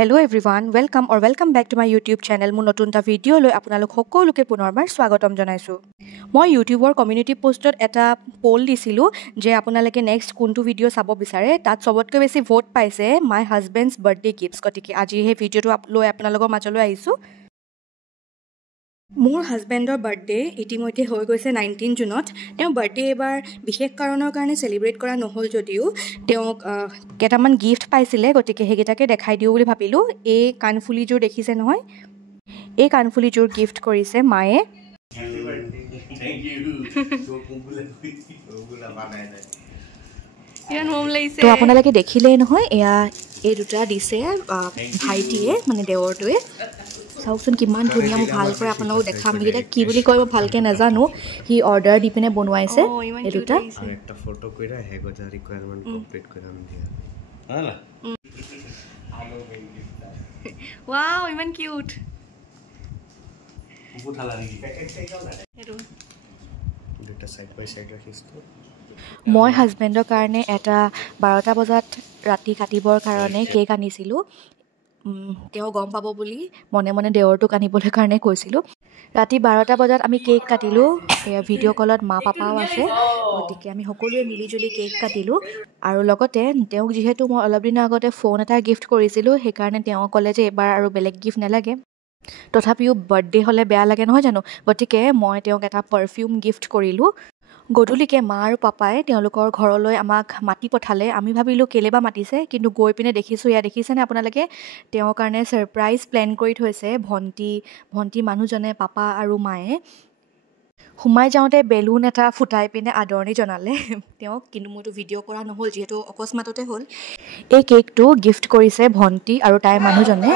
Hello everyone, welcome back to my YouTube channel. মোৰ নতুন এটা ভিডিও লৈ আপোনালোক সকলোকে পুনৰবাৰ স্বাগতম জনাইছো। মই YouTubeৰ কমিউনিটি পোষ্টত এটা পোল দিছিলো যে আপোনালোকে নেক্সট কোনটো ভিডিও চাব বিচাৰে। তাত সবতকৈ বেছি ভোট পাইছে মাই হাজবেণ্ডছ বাৰ্থডে গিফটছ। গতিকে আজি এই ভিডিওটো লৈ আপোনালোকৰ মাজলৈ আহিছো। মোৰ হাজবেণ্ডৰ বাৰ্থডে ইতিমধ্যে হৈ গৈছে 19 জুনত। তেওঁ বাৰ্থডে এবাৰ বিশেষ কাৰণৰ কাৰণে সেলিব্ৰেট কৰা নহল যদিও তেওঁক কেটামান গিফট পাইছিলে, গতিকে হেগিটাকে দেখাই দিও বুলি ভাবিলো। এই কানফুলিযোৰ দেখিছে নহয়, এই কানফুলিযোৰ গিফট কৰিছে মায়ে। তো আপোনালোকে দেখিলেই নহয়, এয়া এই দুটা দিছে ভাইটিয়ে মানে দেৱৰটোৱে। চাওকচোন কিমান ধুনীয়া, মই ভালকৈ আপোনালোকক দেখাম। এইকেইটা কি বুলি কয় মই ভালকৈ নাজানো। সি অৰ্ডাৰ দি পিনে বনোৱাইছে এই দুটা। ৱাও ইমান কিউট। মই হাজবেণ্ডৰ কাৰণে এটা 12টা বজাত ৰাতি কাটিবৰ কাৰণে কেক আনিছিলোঁ। তেওঁ গম পাব বুলি মনে মনে দেৱৰটোক আনিবলৈ কাৰণে কৈছিলোঁ। ৰাতি 12টা বজাত আমি কেক কাটিলোঁ। ভিডিঅ' কলত মা পাপাও আছে, গতিকে আমি সকলোৱে মিলিজুলি কেক কাটিলোঁ। আৰু লগতে তেওঁক যিহেতু মই অলপ দিনৰ আগতে ফোন এটা গিফ্ট কৰিছিলোঁ, সেইকাৰণে তেওঁ ক'লে যে এইবাৰ আৰু বেলেগ গিফ্ট নালাগে। তথাপিও বাৰ্থডে হ'লে বেয়া লাগে নহয় জানো, গতিকে মই তেওঁক এটা পাৰফিউম গিফ্ট কৰিলোঁ। গধূলিকে মা আৰু পাপাই তেওঁলোকৰ ঘৰলৈ আমাক মাতি পঠালে। আমি ভাবিলোঁ কেলেবা মাতিছে, কিন্তু গৈ পিনে দেখিছোঁ, এয়া দেখিছেনে আপোনালোকে, তেওঁৰ কাৰণে ছাৰপ্ৰাইজ প্লেন কৰি থৈছে ভণ্টি মানুহজনে, পাপা আৰু মায়ে। সোমাই যাওঁতে বেলুন এটা ফুটাই পিনে আদৰণি জনালে তেওঁক, কিন্তু মোৰতো ভিডিঅ' কৰা নহ'ল যিহেতু অকস্মাততে হ'ল। এই কেকটো গিফ্ট কৰিছে ভণ্টি আৰু তাইৰ মানুহজনে।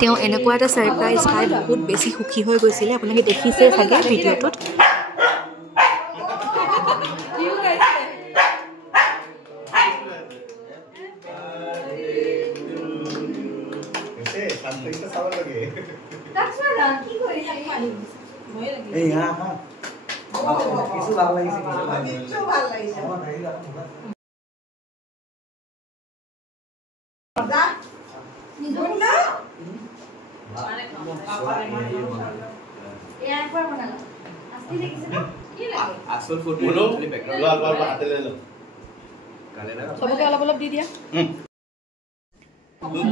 তেওঁ এনেকুৱা এটা ছাৰপ্ৰাইজ পাই বহুত বেছি সুখী হৈ গৈছিলে। আপোনালোকে দেখিছে চাগে ভিডিঅ'টোত।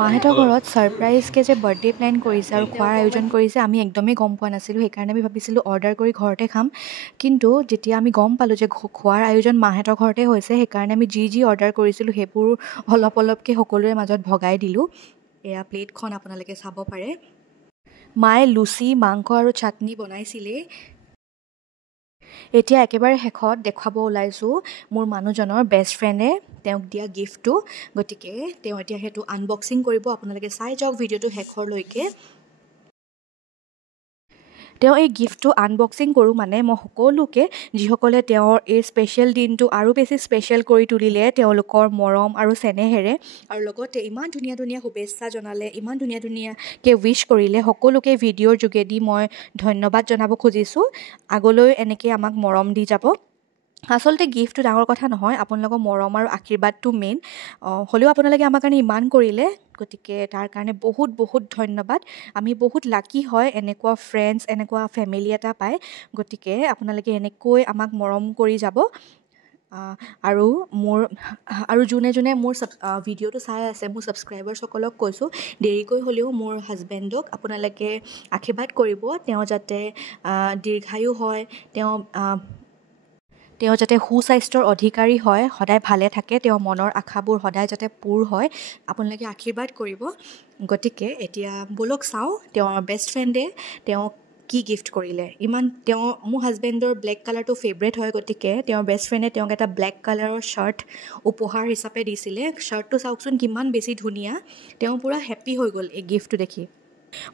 মাহঁতৰ ঘৰত ছাৰপ্ৰাইজকৈ যে বাৰ্থডে প্লেন কৰিছে আৰু খোৱাৰ আয়োজন কৰিছে আমি একদমেই গম পোৱা নাছিলোঁ। সেইকাৰণে আমি ভাবিছিলোঁ অৰ্ডাৰ কৰি ঘৰতে খাম, কিন্তু যেতিয়া আমি গম পালোঁ যে খোৱাৰ আয়োজন মাহঁতৰ ঘৰতে হৈছে, সেইকাৰণে আমি যি অৰ্ডাৰ কৰিছিলোঁ সেইবোৰ অলপকৈ সকলোৰে মাজত ভগাই দিলোঁ। এয়া প্লেটখন আপোনালোকে চাব পাৰে। মায়ে লুচি, মাংস আৰু চাটনি বনাইছিলে। এতিয়া একেবাৰে শেষত দেখুৱাব ওলাইছোঁ মোৰ মানুহজনৰ বেষ্ট ফ্ৰেণ্ডে তেওঁক দিয়া গিফ্টটো। গতিকে তেওঁ এতিয়া সেইটো আনবক্সিং কৰিব। আপোনালোকে চাই যাওক ভিডিঅ'টো শেষৰলৈকে। তেওঁ এই গিফ্টটো আনবক্সিং কৰোঁ মানে মই সকলোকে, যিসকলে তেওঁৰ এই স্পেচিয়েল দিনটো আৰু বেছি স্পেচিয়েল কৰি তুলিলে তেওঁলোকৰ মৰম আৰু চেনেহেৰে, আৰু লগতে ইমান ধুনীয়া শুভেচ্ছা জনালে, ইমান ধুনীয়াকৈ উইচ কৰিলে, সকলোকে ভিডিঅ'ৰ যোগেদি মই ধন্যবাদ জনাব খুজিছোঁ। আগলৈ এনেকৈ আমাক মৰম দি যাব। আচলতে গিফ্টটো ডাঙৰ কথা নহয়, আপোনালোকৰ মৰম আৰু আশীৰ্বাদটো মেইন। হ'লেও আপোনালোকে আমাৰ কাৰণে ইমান কৰিলে, গতিকে তাৰ কাৰণে বহুত ধন্যবাদ। আমি বহুত লাকি হয় এনেকুৱা ফ্ৰেণ্ডছ, এনেকুৱা ফেমিলি এটা পায়। গতিকে আপোনালোকে এনেকৈ আমাক মৰম কৰি যাব। আৰু যোনে মোৰ ভিডিঅ'টো চাই আছে, মোৰ ছাবস্ক্ৰাইবাৰ্ছসকলক কৈছোঁ, দেৰিকৈ হ'লেও মোৰ হাজবেণ্ডক আপোনালোকে আশীৰ্বাদ কৰিব। তেওঁ যাতে দীৰ্ঘায়ু হয়, তেওঁ যাতে সুস্বাস্থ্যৰ অধিকাৰী হয়, সদায় ভালে থাকে, তেওঁৰ মনৰ আশাবোৰ সদায় যাতে পূৰ হয়, আপোনালোকে আশীৰ্বাদ কৰিব। গতিকে এতিয়া ব'লক চাওঁ তেওঁৰ বেষ্ট ফ্ৰেণ্ডে তেওঁক কি গিফ্ট কৰিলে। মোৰ হাজবেণ্ডৰ ব্লেক কালাৰটো ফেভৰেট হয়, গতিকে তেওঁৰ বেষ্ট ফ্ৰেণ্ডে তেওঁক এটা ব্লেক কালাৰৰ শ্বাৰ্ট উপহাৰ হিচাপে দিছিলে। শ্বাৰ্টটো চাওকচোন কিমান বেছি ধুনীয়া। তেওঁ পূৰা হেপ্পী হৈ গ'ল এই গিফ্টটো দেখি।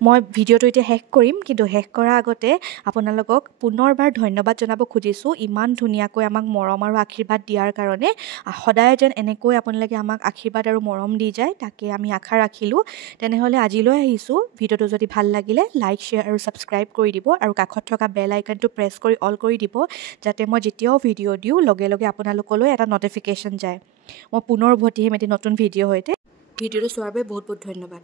মই ভিডিঅ'টো এতিয়া শেষ কৰিম, কিন্তু শেষ কৰাৰ আগতে আপোনালোকক পুনৰবাৰ ধন্যবাদ জনাব খুজিছোঁ ইমান ধুনীয়াকৈ আমাক মৰম আৰু আশীৰ্বাদ দিয়াৰ কাৰণে। সদায় যেন এনেকৈ আপোনালোকে আমাক আশীৰ্বাদ আৰু মৰম দি যায়, তাকে আমি আশা ৰাখিলোঁ। তেনেহ'লে আজিলৈ আহিছোঁ। ভিডিঅ'টো যদি ভাল লাগিলে লাইক, শ্বেয়াৰ আৰু ছাবস্ক্ৰাইব কৰি দিব আৰু কাষত থকা বেল আইকনটো প্ৰেছ কৰি অল কৰি দিব, যাতে মই যেতিয়াও ভিডিঅ' দিওঁ লগে লগে আপোনালোকলৈ এটা ন'টিফিকেশ্যন যায়। মই পুনৰ উভতি আহিম এটি নতুন ভিডিঅ' সৈতে। ভিডিঅ'টো চোৱাৰ বাবে বহুত বহুত ধন্যবাদ।